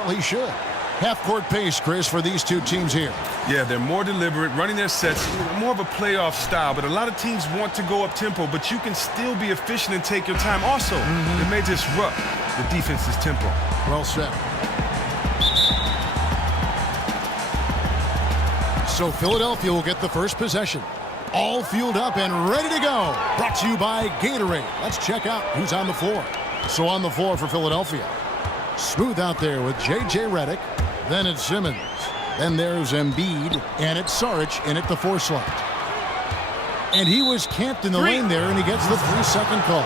Well, he should. Half-court pace, Chris, for these two teams here. Yeah, they're more deliberate, running their sets, more of a playoff style. But a lot of teams want to go up-tempo, but you can still be efficient and take your time. Also, it may disrupt the defense's tempo. Well said. So Philadelphia will get the first possession. All fueled up and ready to go. Brought to you by Gatorade. Let's check out who's on the floor. So on the floor for Philadelphia. Smooth out there with J.J. Redick. Then it's Simmons. Then there's Embiid. And it's Saric in at the 4 slot. And he was camped in the lane there, and he gets the 3-second call.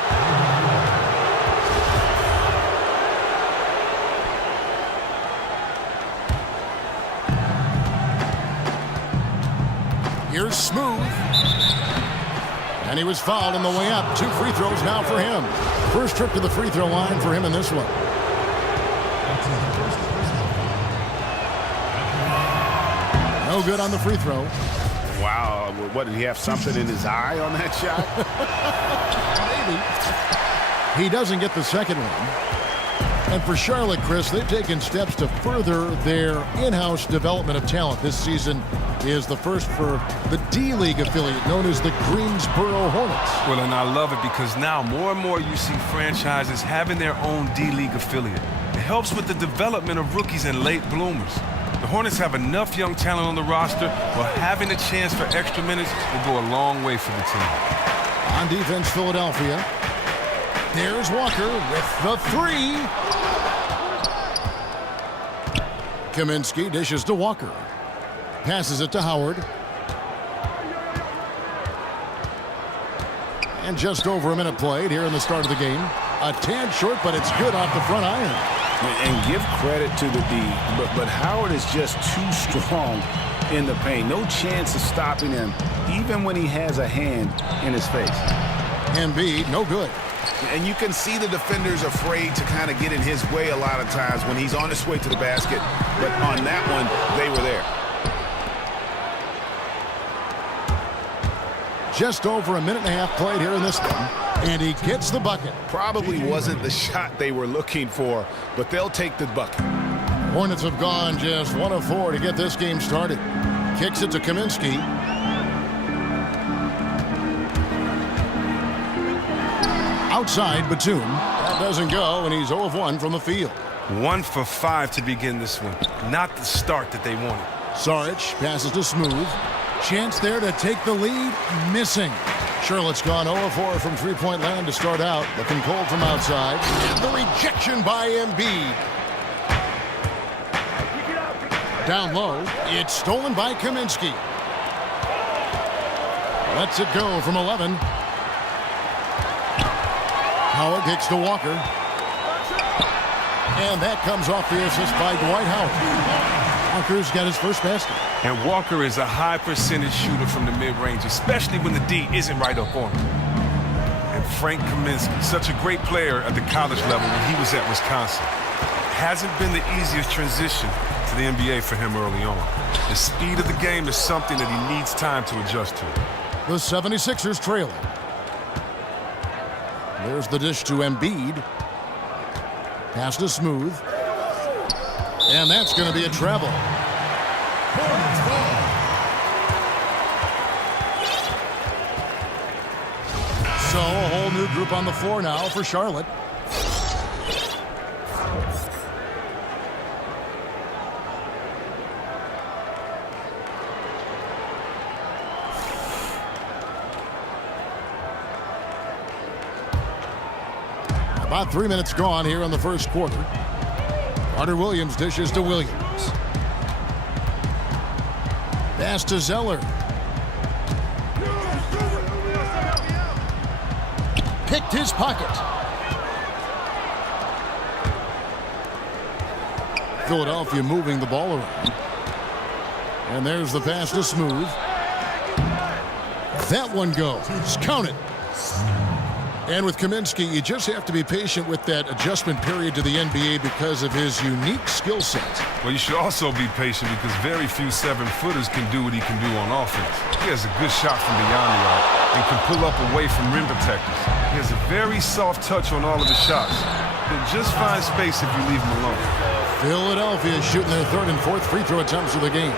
Here's Smooth. And he was fouled on the way up. 2 free throws now for him. First trip to the free throw line for him in this one. No good on the free throw. Wow, what, did he have something in his eye on that shot? Maybe. He doesn't get the second one. And for Charlotte, Chris, they've taken steps to further their in-house development of talent. This season is the first for the D-League affiliate known as the Greensboro Hornets. Well, and I love it because now more and more you see franchises having their own D-League affiliate. It helps with the development of rookies and late bloomers. The Hornets have enough young talent on the roster, while having a chance for extra minutes will go a long way for the team. On defense, Philadelphia. There's Walker with the 3. Kaminsky dishes to Walker. Passes it to Howard. And just over a minute played here in the start of the game. A tad short, but it's good off the front iron. And give credit to the D, but Howard is just too strong in the paint. No chance of stopping him, even when he has a hand in his face. Embiid, no good. And you can see the defenders afraid to kind of get in his way a lot of times when he's on his way to the basket. But on that one, they were there. Just over a minute and a half played here in this one. And he gets the bucket. Probably wasn't the shot they were looking for, but they'll take the bucket. Hornets have gone just 1 of 4 to get this game started. Kicks it to Kaminsky. Outside, Batum. That doesn't go, and he's 0 of 1 from the field. 1 for 5 to begin this one. Not the start that they wanted. Saric passes to Smooth. Chance there to take the lead. Missing. Charlotte's gone 0 of 4 from three-point land to start out. Looking cold from outside. And the rejection by Embiid. Down low. It's stolen by Kaminsky. Lets it go from 11. Howard kicks to Walker. And that comes off the assist by Dwight Howard. Walker's got his first basket. And Walker is a high percentage shooter from the mid-range, especially when the D isn't right up on him. And Frank Kaminsky, such a great player at the college level when he was at Wisconsin. Hasn't been the easiest transition to the NBA for him early on. The speed of the game is something that he needs time to adjust to. The 76ers trailing. There's the dish to Embiid. Pass to Smooth. And that's going to be a travel. So a whole new group on the floor now for Charlotte. About 3 minutes gone here in the first quarter. Carter Williams dishes to Williams. Pass to Zeller. Picked his pocket. Philadelphia moving the ball around. And there's the pass to Smooth. That one goes. Count it. And with Kaminsky, you just have to be patient with that adjustment period to the NBA because of his unique skill set. Well, you should also be patient because very few 7-footers can do what he can do on offense. He has a good shot from beyond the arc and can pull up away from rim protectors. He has a very soft touch on all of his shots. He'll just find space if you leave him alone. Philadelphia shooting their third and fourth free throw attempts of the game.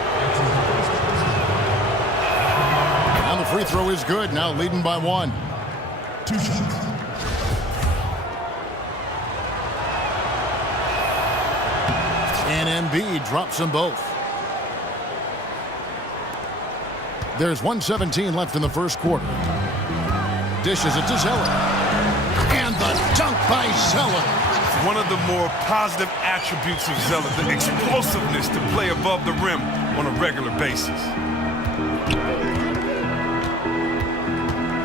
And the free throw is good, now leading by 1. 2 shots. And Embiid drops them both. There's 1:17 left in the first quarter. Dishes it to Zeller. And the dunk by Zeller. One of the more positive attributes of Zeller, the explosiveness to play above the rim on a regular basis.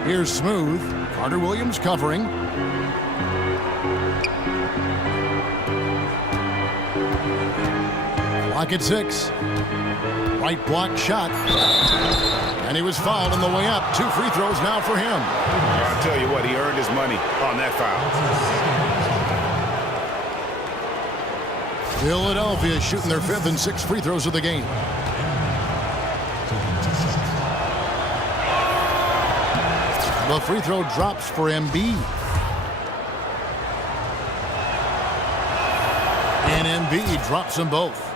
Here's Smooth. Carter Williams covering. Clock at 6. Right block shot. And he was fouled on the way up. 2 free throws now for him. I'll tell you what, he earned his money on that foul. Philadelphia shooting their 5th and 6th free throws of the game. The free throw drops for Embiid. And Embiid drops them both.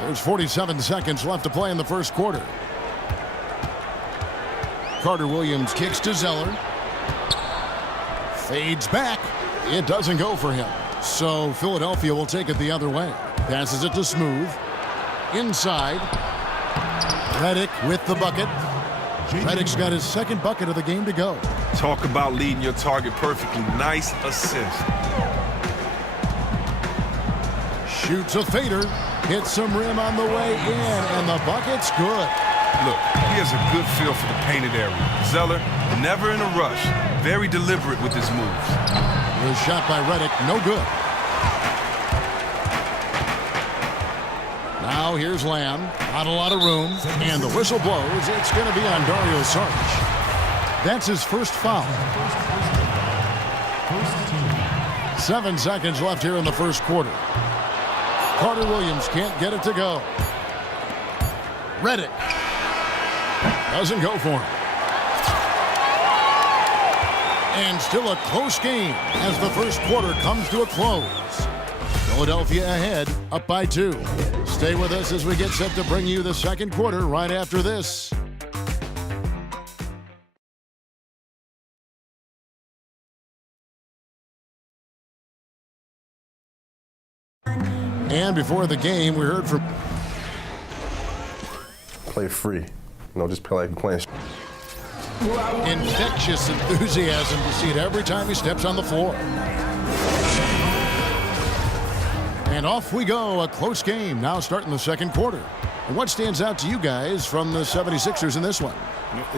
There's 47 seconds left to play in the first quarter. Carter Williams kicks to Zeller. Fades back. It doesn't go for him. So Philadelphia will take it the other way. Passes it to Smooth. Inside. Redick with the bucket. Redick's got his 2nd bucket of the game to go. Talk about leading your target perfectly. Nice assist. Shoots a fader. Hits some rim on the way in, and the bucket's good. Look, he has a good feel for the painted area. Zeller, never in a rush. Very deliberate with his moves. The shot by Redick, no good. Now here's Lamb. Not a lot of room. And the whistle blows. It's going to be on Dario Saric. That's his first foul. 7 seconds left here in the first quarter. Carter Williams can't get it to go. Redick. Doesn't go for him. And still a close game as the first quarter comes to a close. Philadelphia ahead, up by 2. Stay with us as we get set to bring you the second quarter right after this. And before the game, we heard from... Play free. Just play like you're playing. Infectious enthusiasm to see it every time he steps on the floor. And off we go, a close game now starting the second quarter. And what stands out to you guys from the 76ers in this one?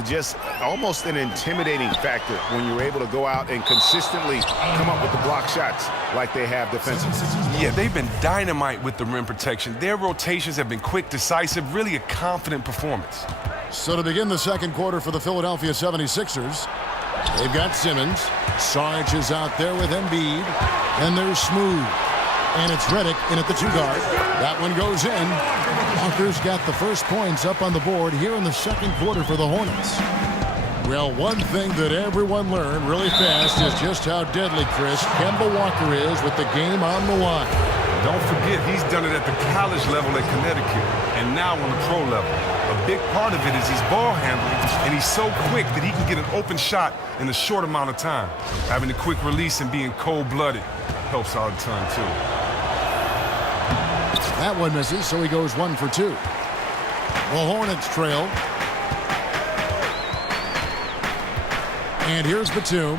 Just almost an intimidating factor when you're able to go out and consistently come up with the block shots like they have defensively. Yeah, they've been dynamite with the rim protection. Their rotations have been quick, decisive, really a confident performance. So to begin the second quarter for the Philadelphia 76ers, they've got Simmons. Sarge is out there with Embiid. And there's Smooth. And it's Redick in at the 2 guard. That one goes in. Walker's got the first points up on the board here in the second quarter for the Hornets. Well, one thing that everyone learned really fast is just how deadly, Chris, Kemba Walker is with the game on the line. Don't forget, he's done it at the college level at Connecticut and now on the pro level. A big part of it is his ball handling, and he's so quick that he can get an open shot in a short amount of time. Having a quick release and being cold-blooded helps out a ton, too. That one misses, so he goes 1 for 2. The Hornets trail. And here's Batum.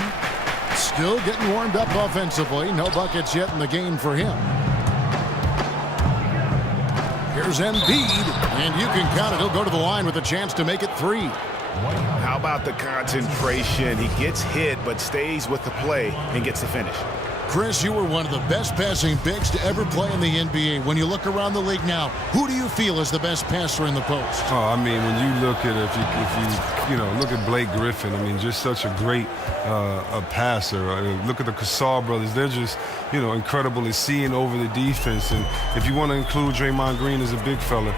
Still getting warmed up offensively. No buckets yet in the game for him. Here's Embiid. And you can count it. He'll go to the line with a chance to make it 3. How about the concentration? He gets hit, but stays with the play and gets the finish. Chris, you were one of the best passing bigs to ever play in the NBA. When you look around the league now, who do you feel is the best passer in the post? Oh, I mean, when you look at if you look at Blake Griffin, I mean, just such a great a passer. Look at the Cassar brothers; they're just incredible at seeing over the defense. And if you want to include Draymond Green as a big fella,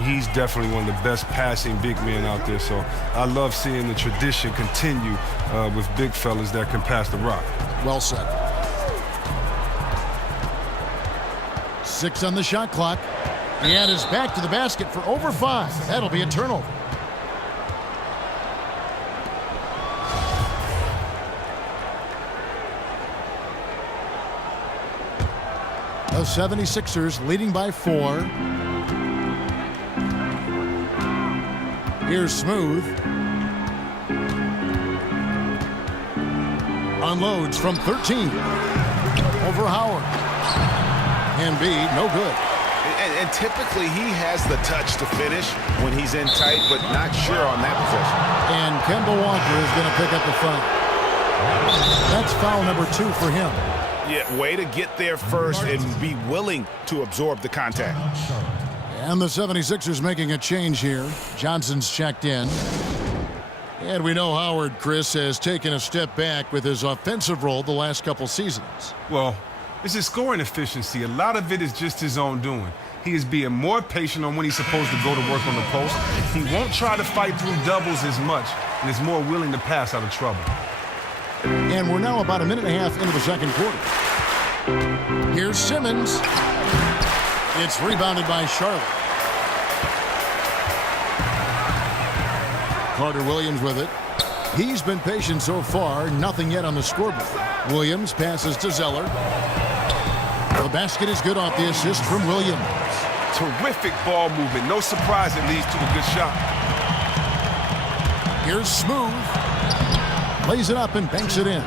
he's definitely one of the best passing big men out there. So I love seeing the tradition continue with big fellas that can pass the rock. Well said. 6 on the shot clock. And is back to the basket for over 5. That'll be a turnover. The 76ers leading by 4. Here's Smooth. Unloads from 13. Over Howard. And B, no good. And typically he has the touch to finish when he's in tight, but not sure on that possession. And Kemba Walker is going to pick up the foul. That's foul number 2 for him. Yeah, way to get there first and be willing to absorb the contact. And the 76ers making a change here. Johnson's checked in. And we know Howard, Chris, has taken a step back with his offensive role the last couple seasons. Well, it's his scoring efficiency. A lot of it is just his own doing. He is being more patient on when he's supposed to go to work on the post. He won't try to fight through doubles as much and is more willing to pass out of trouble. And we're now about a minute and a half into the second quarter. Here's Simmons. It's rebounded by Charlotte. Carter Williams with it. He's been patient so far. Nothing yet on the scoreboard. Williams passes to Zeller. The basket is good off the assist from Williams. Terrific ball movement. No surprise it leads to a good shot. Here's Smooth. Lays it up and banks it in.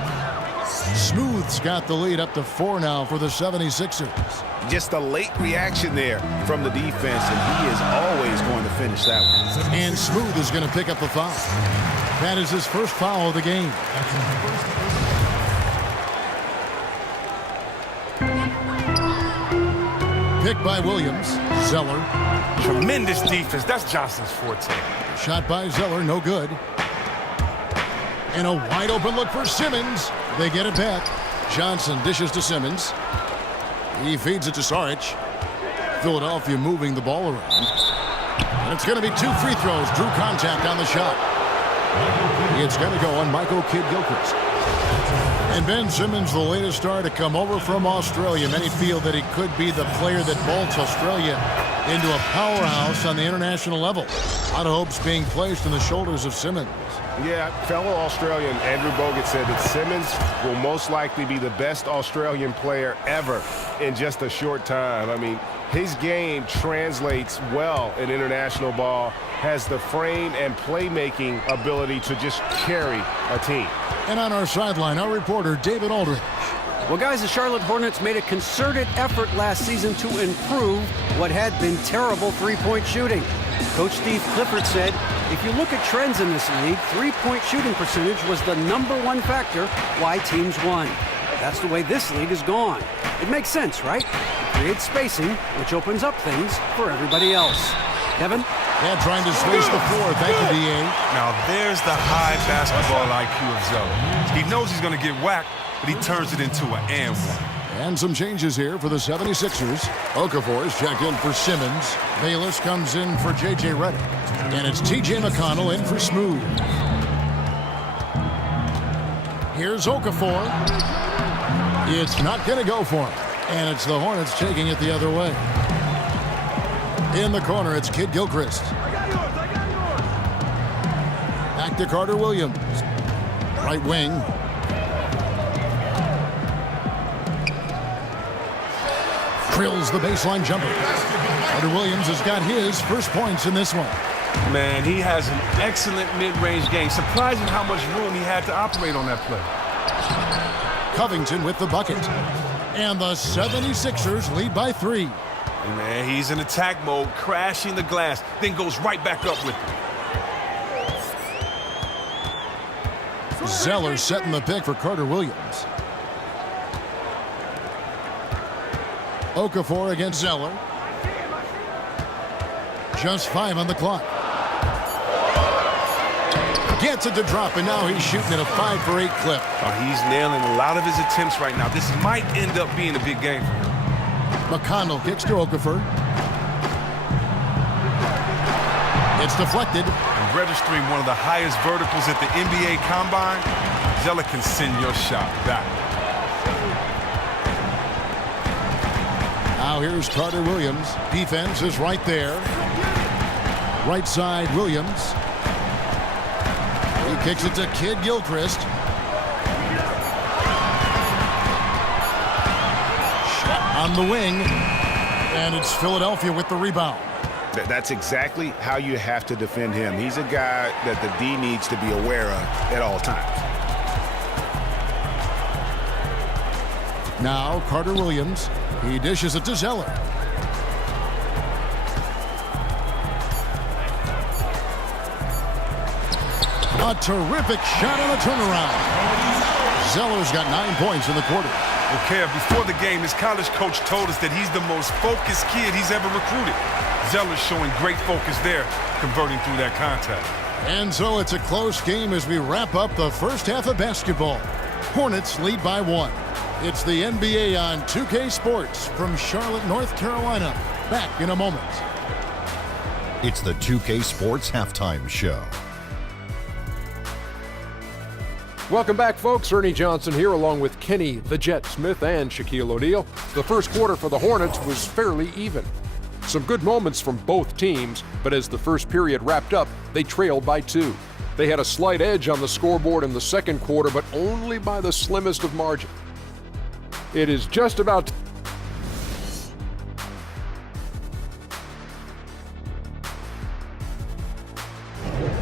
Smooth's got the lead up to 4 now for the 76ers. Just a late reaction there from the defense, and he is always going to finish that one. And Smooth is going to pick up the foul. That is his first foul of the game. Picked by Williams. Zeller. Tremendous defense. That's Johnson's forte. Shot by Zeller, no good. And a wide open look for Simmons. They get it back. Johnson dishes to Simmons. He feeds it to Saric. Philadelphia moving the ball around. And it's going to be 2 free throws. Drew contact on the shot. It's going to go on Michael Kidd-Gilchrist. And Ben Simmons, the latest star to come over from Australia. Many feel that he could be the player that vaults Australia into a powerhouse on the international level. A lot of hopes being placed on the shoulders of Simmons. Yeah, fellow Australian Andrew Bogut said that Simmons will most likely be the best Australian player ever in just a short time. I mean, his game translates well in international ball, has the frame and playmaking ability to just carry a team. And on our sideline, our reporter, David Aldridge. Well, guys, the Charlotte Hornets made a concerted effort last season to improve what had been terrible three-point shooting. Coach Steve Clifford said, if you look at trends in this league, three-point shooting percentage was the #1 factor why teams won. That's the way this league has gone. It makes sense, right? It creates spacing, which opens up things for everybody else. Kevin? Yeah, trying to space the floor. Thank you, D.A. Now there's the high basketball IQ of Zeller. He knows he's going to get whacked, but he turns it into an and one. And some changes here for the 76ers. Okafor is checked in for Simmons. Bayless comes in for J.J. Redick. And it's T.J. McConnell in for Smooth. Here's Okafor. It's not going to go for him. And it's the Hornets taking it the other way. In the corner, it's Kidd-Gilchrist. Back to Carter Williams. Right wing. Drills the baseline jumper. Carter Williams has got his first points in this one. Man, he has an excellent mid-range game. Surprising how much room he had to operate on that play. Covington with the bucket. And the 76ers lead by 3. Man, he's in attack mode, crashing the glass, then goes right back up with it. Zeller setting the pick for Carter Williams. Okafor against Zeller. Just 5 on the clock. Gets it to drop, and now he's shooting at a 5 for 8 clip. Oh, he's nailing a lot of his attempts right now. This might end up being a big game for him. McConnell kicks to Okafor. It's deflected. And registering one of the highest verticals at the NBA Combine, Zeller can send your shot back. Now here's Carter Williams. Defense is right there. Right side, Williams. He kicks it to Kid Gilchrist. Shot on the wing. And it's Philadelphia with the rebound. That's exactly how you have to defend him. He's a guy that the D needs to be aware of at all times. Now Carter Williams. He dishes it to Zeller. A terrific shot on a turnaround. Zeller's got 9 points in the quarter. Okay, before the game, his college coach told us that he's the most focused kid he's ever recruited. Zeller's showing great focus there, converting through that contact. And so it's a close game as we wrap up the first half of basketball. Hornets lead by 1. It's the NBA on 2K Sports from Charlotte, North Carolina. Back in a moment. It's the 2K Sports Halftime Show. Welcome back, folks. Ernie Johnson here along with Kenny the Jet Smith and Shaquille O'Neal. The first quarter for the Hornets was fairly even. Some good moments from both teams, but as the first period wrapped up, they trailed by 2. They had a slight edge on the scoreboard in the second quarter, but only by the slimmest of margin. It is just about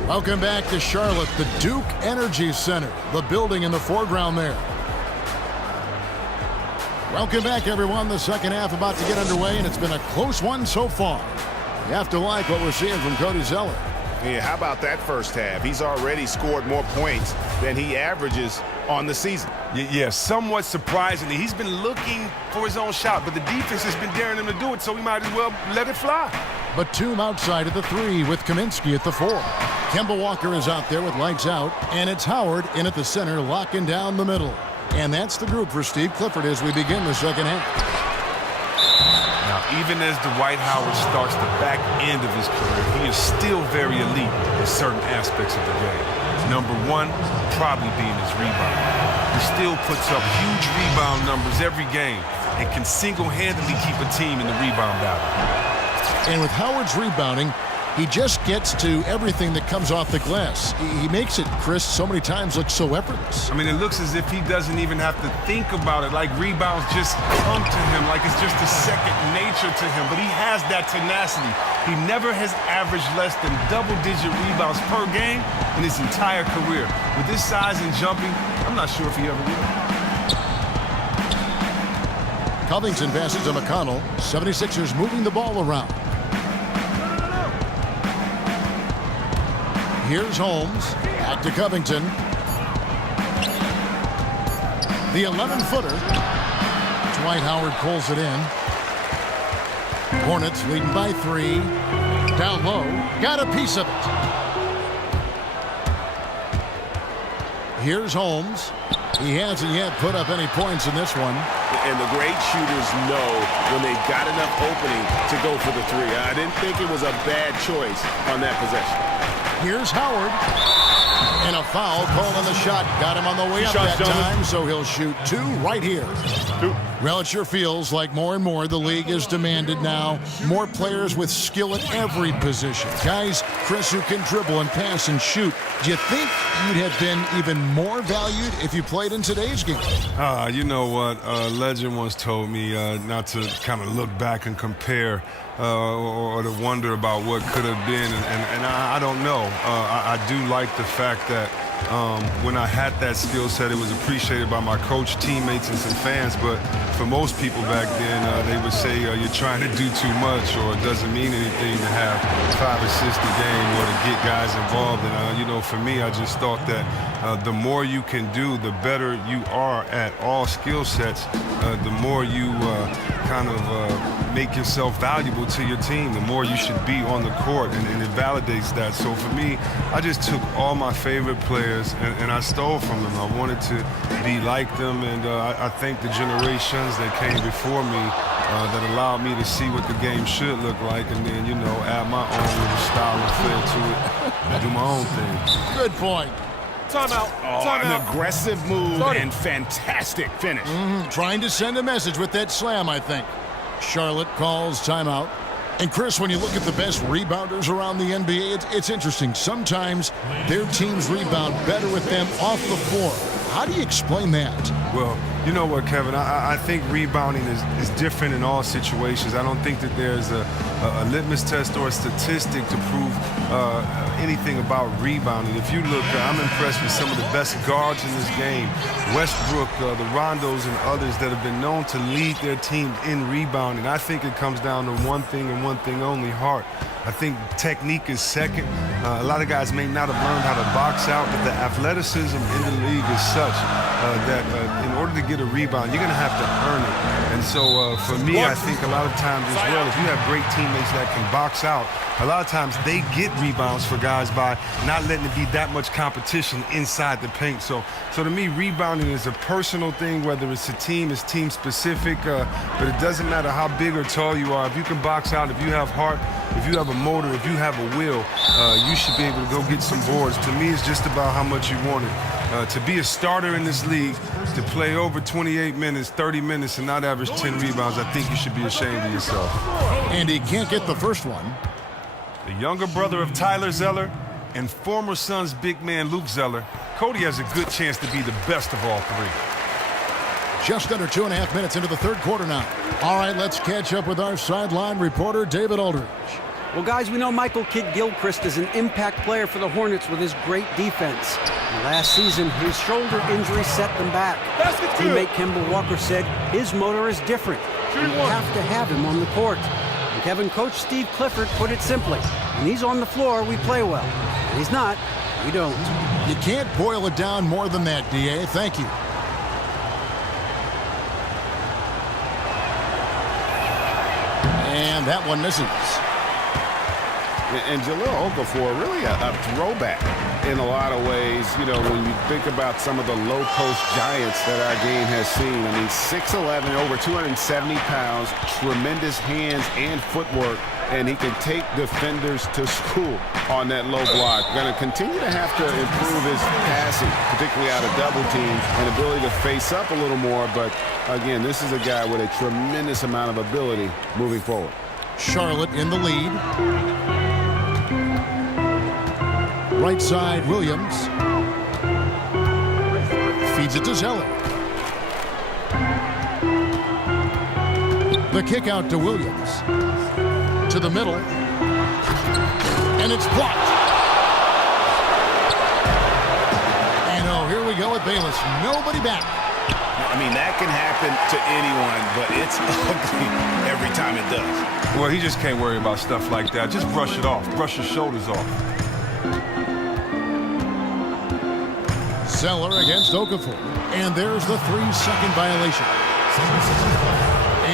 Welcome back to Charlotte, the Duke Energy Center, the building in the foreground there. Welcome back, everyone. The second half about to get underway, and it's been a close one so far. You have to like what we're seeing from Cody Zeller. Yeah, how about that first half? He's already scored more points than he averages on the season. Yeah, somewhat surprisingly. He's been looking for his own shot, but the defense has been daring him to do it, so we might as well let it fly. Batum outside at the 3 with Kaminsky at the 4. Kemba Walker is out there with lights out, and it's Howard in at the center, locking down the middle. And that's the group for Steve Clifford as we begin the second half. Now, even as Dwight Howard starts the back end of his career, he is still very elite in certain aspects of the game. Number one, probably being his rebound. He still puts up huge rebound numbers every game and can single-handedly keep a team in the rebound battle. And with Howard's rebounding, he just gets to everything that comes off the glass. He makes it, Chris, so many times look so effortless. I mean, it looks as if he doesn't even have to think about it, like rebounds just come to him, like it's just a second nature to him. But he has that tenacity. He never has averaged less than double-digit rebounds per game in his entire career. With his size and jumping, I'm not sure if he ever will. Covington passes to McConnell. 76ers moving the ball around. Here's Holmes. Back to Covington. The 11-footer. Dwight Howard pulls it in. Hornets leading by 3. Down low. Got a piece of it. Here's Holmes. He hasn't yet put up any points in this one. And the great shooters know when they've got enough opening to go for the 3. I didn't think it was a bad choice on that possession. Here's Howard. And a foul called on the shot. Got him on the way up that time, so he'll shoot 2 right here. Well, it sure feels like more and more the league is demanded now. More players with skill at every position. Guys, Chris, who can dribble and pass and shoot. Do you think you'd have been even more valued if you played in today's game? You know what? A legend once told me not to kind of look back and compare or to wonder about what could have been. And I don't know. I do like the fact that when I had that skill set, it was appreciated by my coach, teammates, and some fans. But for most people back then, they would say you're trying to do too much, or it doesn't mean anything to have 5 assists a game or to get guys involved. And, you know, for me, I just thought that the more you can do, the better you are at all skill sets, the more you kind of make yourself valuable to your team, the more you should be on the court, and it validates that. So for me, I just took all my favorite players and I stole from them. I wanted to be like them, and I thank the generations that came before me that allowed me to see what the game should look like, and then, you know, add my own little style and flair to it and do my own thing. Good point. Timeout. An aggressive move and fantastic finish. Trying to send a message with that slam, I think. Charlotte calls timeout. And Chris, when you look at the best rebounders around the NBA, it's interesting. Sometimes their teams rebound better with them off the floor. How do you explain that? Well, you know what, Kevin? I think rebounding is different in all situations. I don't think that there's a litmus test or a statistic to prove anything about rebounding. If you look, I'm impressed with some of the best guards in this game. Westbrook, the Rondos, and others that have been known to lead their team in rebounding. I think it comes down to one thing and one thing only: heart. I think technique is second. A lot of guys may not have learned how to box out, but the athleticism in the league is such that in order to get a rebound, you're going to have to earn it. And so for me, I think a lot of times as well, if you have great teammates that can box out, a lot of times they get rebounds for guys by not letting it be that much competition inside the paint. So to me, rebounding is a personal thing, whether it's a team, it's team specific, but it doesn't matter how big or tall you are. If you can box out, if you have heart, if you have a motor, if you have a will, you should be able to go get some boards. To me, it's just about how much you want it. To be a starter in this league, to play over 28 minutes, 30 minutes, and not average 10 rebounds, I think you should be ashamed of yourself. And he can't get the first one. The younger brother of Tyler Zeller and former Suns big man Luke Zeller, Cody has a good chance to be the best of all three. Just under 2.5 minutes into the third quarter now. All right, let's catch up with our sideline reporter, David Aldridge. Well, guys, we know Michael Kidd-Gilchrist is an impact player for the Hornets with his great defense. Last season, his shoulder injury set them back. Teammate Kemba Walker said his motor is different. You have to have him on the court. And Kevin, Coach Steve Clifford put it simply: when he's on the floor, we play well. When he's not, we don't. You can't boil it down more than that, D.A. Thank you. And that one misses. And Jahlil Okafor, really a throwback in a lot of ways. You know, when you think about some of the low-post giants that our game has seen. I mean, 6'11", over 270 pounds, tremendous hands and footwork, and he can take defenders to school on that low block. Going to continue to have to improve his passing, particularly out of double teams, and ability to face up a little more. But, again, this is a guy with a tremendous amount of ability moving forward. Charlotte in the lead. Right side, Williams. Feeds it to Zeller. The kick out to Williams. To the middle. And it's blocked. And oh, here we go with Bayless. Nobody back. I mean, that can happen to anyone, but it's ugly every time it does. Well, he just can't worry about stuff like that. Just brush it off. Brush your shoulders off. Zeller against Okafor. And there's the 3-second violation.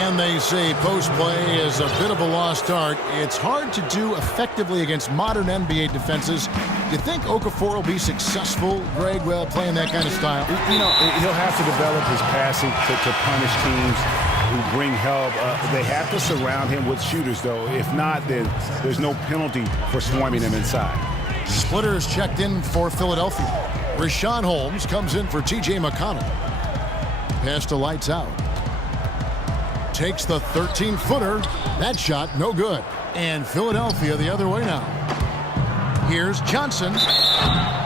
And they say post play is a bit of a lost art. It's hard to do effectively against modern NBA defenses. Do you think Okafor will be successful, Greg, playing that kind of style? You know, he'll have to develop his passing to punish teams who bring help. They have to surround him with shooters, though. If not, then there's no penalty for swarming him inside. Splitters checked in for Philadelphia. Rashawn Holmes comes in for T.J. McConnell. Pass to lights out. Takes the 13-footer. That shot, no good. And Philadelphia the other way now. Here's Johnson.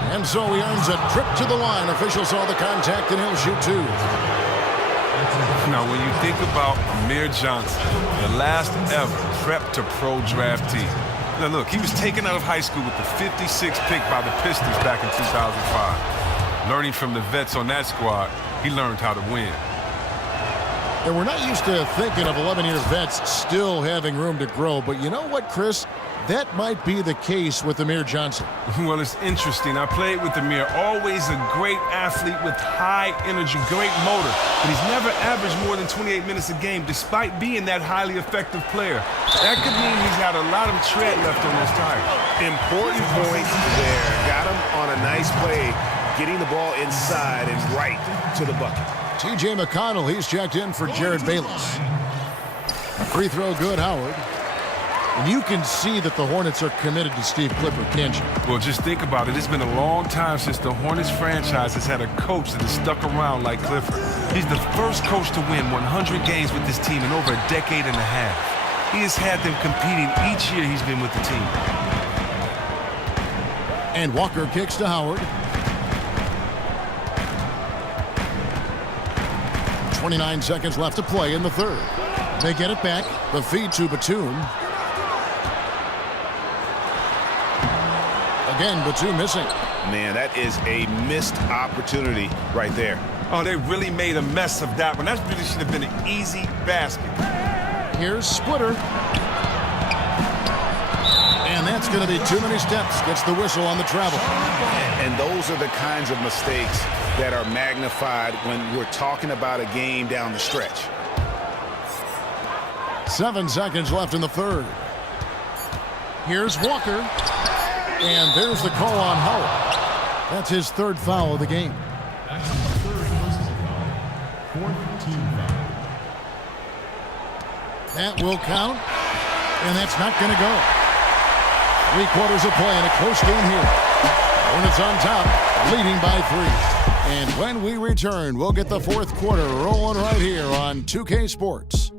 And so he earns a trip to the line. Officials saw the contact, and he'll shoot two. Now, when you think about Amir Johnson, the last ever prep to pro draftee. Now, look, he was taken out of high school with the 56th pick by the Pistons back in 2005. Learning from the vets on that squad, he learned how to win. And we're not used to thinking of 11-year vets still having room to grow. But you know what, Chris? That might be the case with Amir Johnson. Well, it's interesting. I played with Amir. Always a great athlete with high energy, great motor. But he's never averaged more than 28 minutes a game, despite being that highly effective player. That could mean he's got a lot of tread left on his tires. Important point there. Got him on a nice play, getting the ball inside and right to the bucket. T.J. McConnell, he's checked in for Jared Bayless. Free throw good, Howard. And you can see that the Hornets are committed to Steve Clifford, can't you? Well, just think about it. It's been a long time since the Hornets franchise has had a coach that has stuck around like Clifford. He's the first coach to win 100 games with this team in over a decade and a half. He has had them competing each year he's been with the team. And Walker kicks to Howard. 29 seconds left to play in the third. They get it back. The feed to Batum. Again, Batum missing. Man, that is a missed opportunity right there. Oh, they really made a mess of that one. That really should have been an easy basket. Here's Splitter. And that's going to be too many steps. Gets the whistle on the travel. And those are the kinds of mistakes that are magnified when we're talking about a game down the stretch. 7 seconds left in the third. Here's Walker. And there's the call on Howard. That's his third foul of the game. That will count. And that's not going to go. 3 quarters of play in a close game here. Hornets on top, leading by 3. And when we return, we'll get the fourth quarter rolling right here on 2K Sports.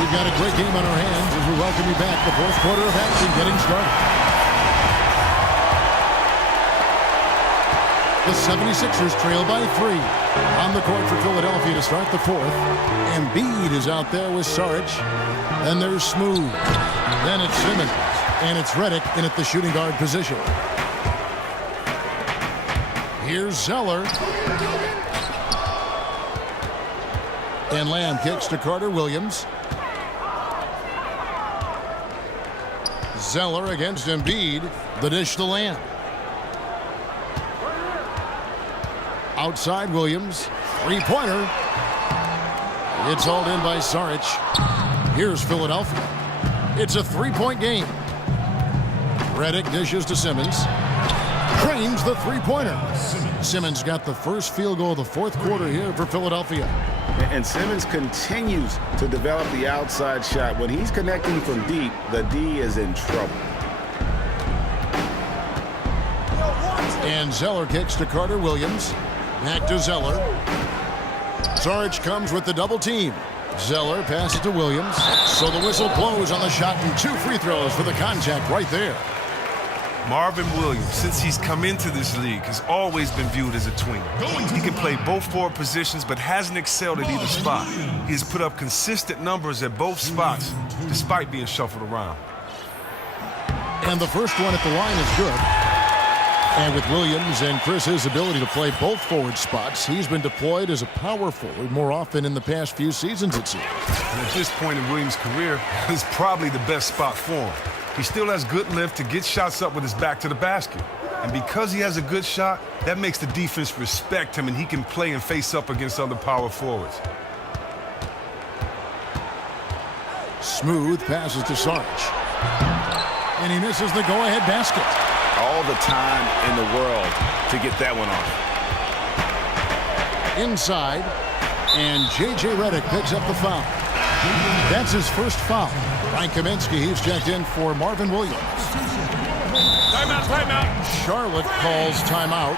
We've got a great game on our hands as we welcome you back. The fourth quarter of action getting started. The 76ers trail by 3. On the court for Philadelphia to start the fourth. Embiid is out there with Saric. Then there's Smooth. Then it's Simmons. And it's Redick in at the shooting guard position. Here's Zeller. And Lamb kicks to Carter Williams. Zeller against Embiid. The dish to Lamb. Outside Williams. Three-pointer. It's hauled in by Saric. Here's Philadelphia. It's a 3-point game. Redick dishes to Simmons. Cranes the three-pointer. Simmons got the first field goal of the fourth quarter here for Philadelphia. And Simmons continues to develop the outside shot. When he's connecting from deep, the D is in trouble. And Zeller kicks to Carter Williams. Back to Zeller. Saric comes with the double team. Zeller passes to Williams. So the whistle blows on the shot and 2 free throws for the contact right there. Marvin Williams, since he's come into this league, has always been viewed as a tweener. He can play both forward positions, but hasn't excelled at either spot. He has put up consistent numbers at both spots, despite being shuffled around. And the first one at the line is good. And with Williams and Chris's ability to play both forward spots, he's been deployed as a power forward more often in the past few seasons, it seems. And at this point in Williams' career, it's probably the best spot for him. He still has good lift to get shots up with his back to the basket. And because he has a good shot, that makes the defense respect him, and he can play and face up against other power forwards. Smooth passes to Saric. And he misses the go-ahead basket. All the time in the world to get that one off. Inside, and J.J. Redick picks up the foul. That's his first foul. Frank Kaminsky, he's checked in for Marvin Williams. Timeout, timeout. Charlotte calls timeout.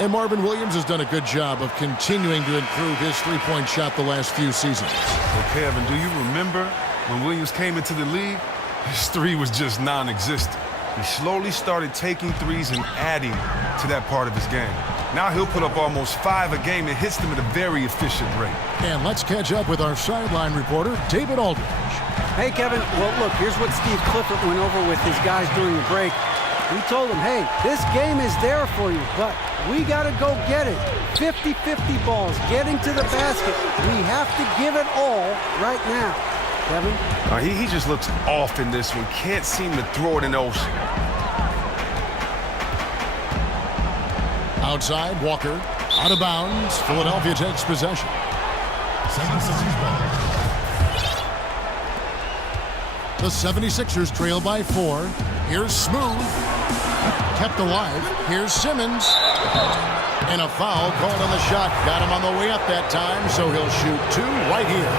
And Marvin Williams has done a good job of continuing to improve his three-point shot the last few seasons. Well, Kevin, do you remember when Williams came into the league? His three was just non-existent. He slowly started taking threes and adding to that part of his game. Now he'll put up almost 5 a game and hits them at a very efficient rate. And let's catch up with our sideline reporter, David Aldridge. Hey, Kevin. Well, look, here's what Steve Clifford went over with his guys during the break. We told them, hey, this game is there for you, but we got to go get it. 50-50 balls, getting to the basket. We have to give it all right now. Kevin? He just looks off in this one. Can't seem to throw it in the ocean. Outside, Walker. Out of bounds. Philadelphia takes possession. 76ers ball. The 76ers trail by 4. Here's Smooth. Kept alive. Here's Simmons. And a foul called on the shot. Got him on the way up that time, so he'll shoot 2 right here.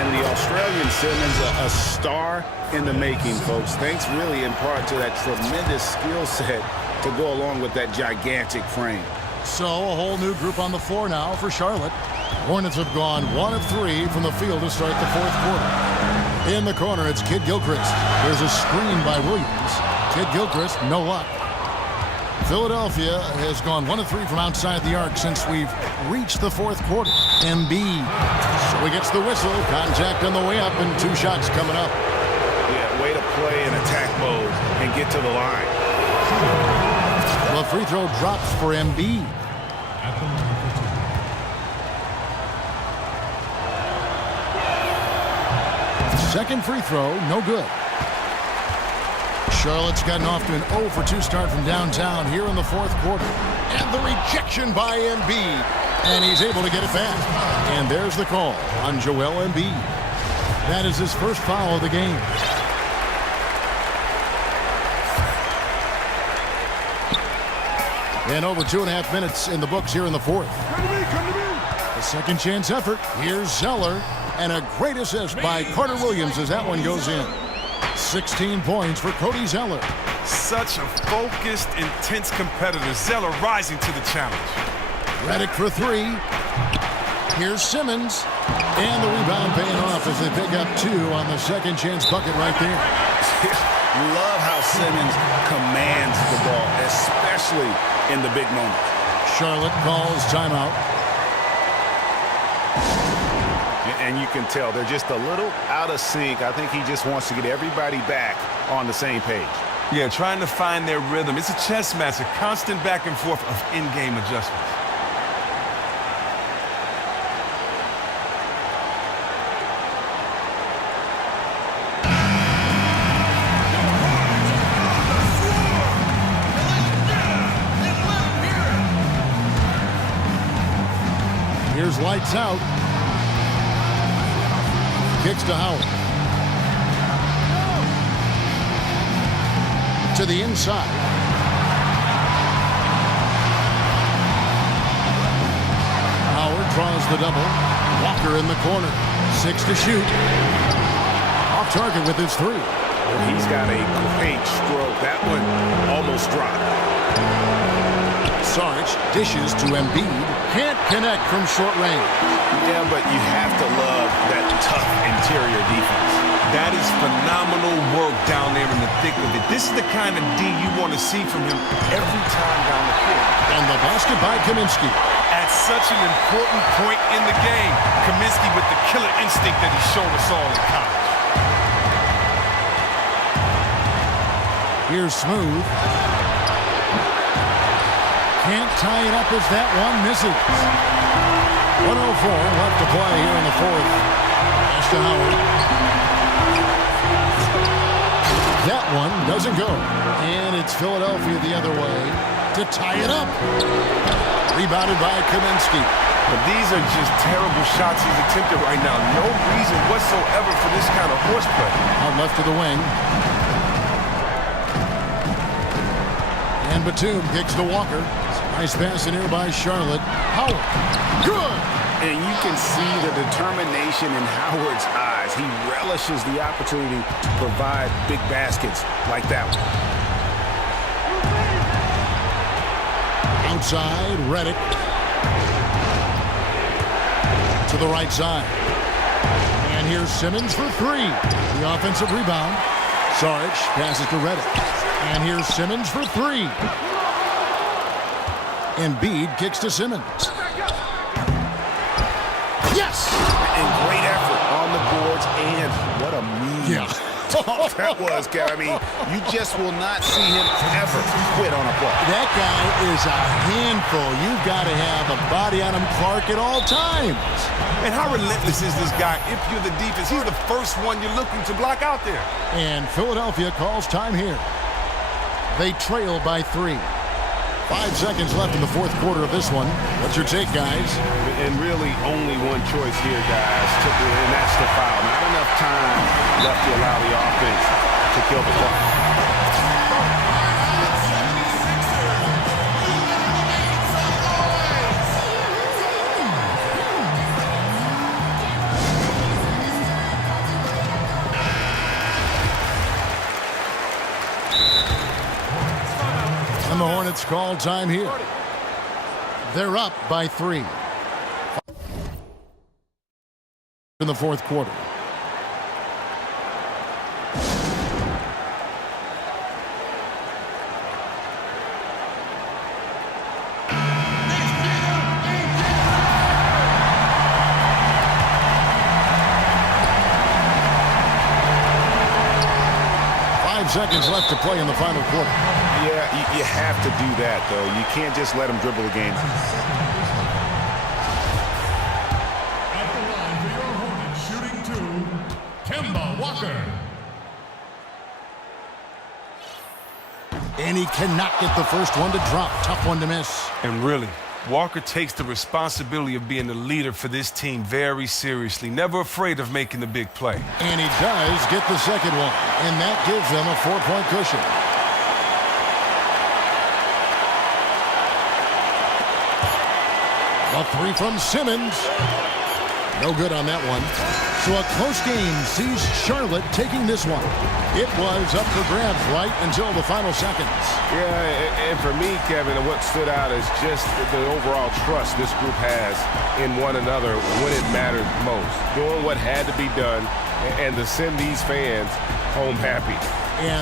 And the Australian Simmons, a star in the making, folks. Thanks really in part to that tremendous skill set to go along with that gigantic frame. So a whole new group on the floor now for Charlotte. Hornets have gone 1 of 3 from the field to start the 4th quarter. In the corner, it's Kid Gilchrist. There's a screen by Williams. Kid Gilchrist, no luck. Philadelphia has gone 1 of 3 from outside the arc since we've reached the 4th quarter. Embiid. So he gets the whistle. Contact on the way up and 2 shots coming up. Yeah, way to play in attack mode and get to the line. The free throw drops for Embiid. Second free throw, no good. Charlotte's gotten off to an 0 for 2 start from downtown here in the 4th quarter. And the rejection by Embiid. And he's able to get it back. And there's the call on Joel Embiid. That is his first foul of the game. And over 2.5 minutes in the books here in the 4th. A second chance effort. Here's Zeller. And a great assist by Carter Williams as that one goes in. 16 points for Cody Zeller. Such a focused, intense competitor. Zeller rising to the challenge. Redick for 3. Here's Simmons. And the rebound paying off as they pick up 2 on the second chance bucket right there. Love how Simmons commands the ball, especially in the big moments. Charlotte calls timeout. And you can tell they're just a little out of sync. I think he just wants to get everybody back on the same page. Yeah, trying to find their rhythm. It's a chess match, a constant back and forth of in-game adjustments. Here's lights out. Kicks to Howard. To the inside. Howard draws the double. Walker in the corner. 6 to shoot. Off target with his 3. He's got a great stroke. That one almost dropped. Sarge dishes to Embiid. Can't connect from short range. Yeah, but you have to love that tough interior defense. That is phenomenal work down there in the thick of it. This is the kind of D you want to see from him every time down the court. And the basket by Kaminsky. At such an important point in the game, Kaminsky with the killer instinct that he showed us all in college. Here's Smooth. Can't tie it up as that one misses. 1:04 left to play here in the 4th. Pass to Howard. That one doesn't go. And it's Philadelphia the other way to tie it up. Rebounded by Kaminsky. But these are just terrible shots he's attempted right now. No reason whatsoever for this kind of horseplay. Out left to the wing. And Batum kicks to Walker. Nice pass in here by Charlotte. Howard. Good. And you can see the determination in Howard's eyes. He relishes the opportunity to provide big baskets like that one. Outside, Redick. To the right side. And here's Simmons for 3. The offensive rebound. Sarge passes to Redick. And here's Simmons for 3. Embiid kicks to Simmons. Yes! And great effort on the boards, and what a move. Yeah. That was, Gary. I mean, you just will not see him ever quit on a play. That guy is a handful. You've got to have a body on him, Clark, at all times. And how relentless is this guy? If you're the defense, he's the first one you're looking to block out there. And Philadelphia calls time here. They trail by 3. 5 seconds left in the fourth quarter of this one. What's your take, guys? And really only one choice here, guys, and that's the foul. Not enough time left to allow the offense to kill the clock. And the Hornets call time here. They're up by 3 in the fourth quarter. Seconds left to play in the final quarter. Yeah, you have to do that, though. You can't just let them dribble the game. At the line for your Hornets, shooting 2, Kemba Walker. And he cannot get the first one to drop. Tough one to miss. And really, Walker takes the responsibility of being the leader for this team very seriously, never afraid of making the big play. And he does get the second one, and that gives them a 4-point cushion. A 3 from Simmons. No good on that one. So a close game sees Charlotte taking this one. It was up for grabs right until the final seconds. Yeah, and for me, Kevin, what stood out is just the overall trust this group has in one another when it mattered most. Doing what had to be done and to send these fans home happy. And